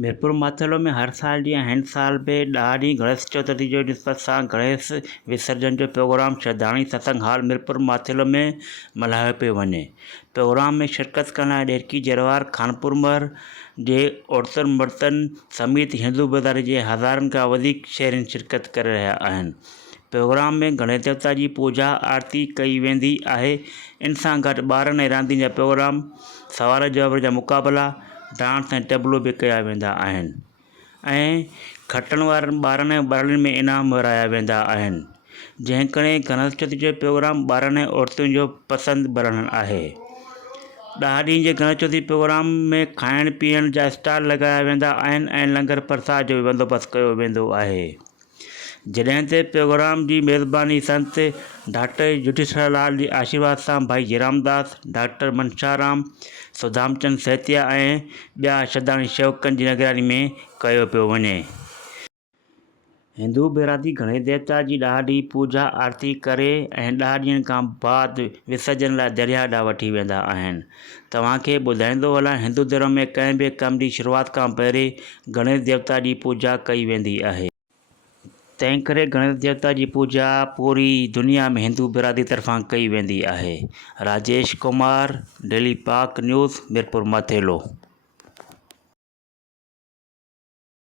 मीरपुर माथेलो में हर साल जीअं हिन साल बि ॾाढी गणेश चतुर्थी जो निस्बत सां गणेश विसर्जन जो प्रोग्राम श्रद्धाणी सत्संग हॉल मीरपुर माथेलो में मल्हायो पियो वञे। प्रोग्राम में शिरकत करण लाइ ॾेरकी जरवार खानपुरमर जे औरतुनि मर्दनि समेत हिंदू बिरादरी जे हज़ारनि खां वधीक शहरीन शिरकत करे रहिया आहिनि। प्रोग्राम में गणेश देवता जी पूजा आरती कई वेंदी आहे। इन सां गॾु ॿारनि ऐं रांदियुनि जा प्रोग्राम, सवाल जवाब जा मुक़ाबला, डांस ऐं टबलो बि कया वेंदा आहिनि ऐं खटण वारनि ॿारनि ऐं ॿारनि में इनाम विरहाया वेंदा आहिनि। जंहिं करे गणेश चतुर्थी जो प्रोग्राम ॿारनि ऐं औरतुनि जो पसंदि बणणु आहे। 10 ॾींहं जे गणेश चतुर्थी प्रोग्राम में खाइण पीअण जा स्टॉल लॻाया वेंदा आहिनि ऐं लंगर प्रसाद जो बंदोबस्तु कयो वेंदो आहे। जॾहिं ते प्रोग्राम जी मेज़बानी संत डॉक्टर युधिष्ठिर लाल जी आशीर्वाद सां भाई जीरामदास, डॉक्टर मनशाराम, सुधामचंद सेतिया ऐं ॿिया श्रद्धाणी शेवकनि जी निगरानी में कयो पियो वञे। हिंदू बिरादरी गणेश देवता जी ॾाढी पूजा आरती करे ऐं 10 ॾींहंनि खां बाद विसर्जन लाइ दरिया ॾांहुं वठी वेंदा आहिनि। तव्हांखे ॿुधाईंदो हलां, हिंदू धर्म में कंहिं बि कम जी शुरूआति खां पहिरीं गणेश देवता जी पूजा कई वेंदी आहे। तंहिं करे गणेश देवता जी पूजा पूरी दुनिया में हिंदू बिरादरी तरफ़ां कई वेंदी आहे। राजेश कुमार, डेली पाक न्यूज़, मीरपुर माथेलो।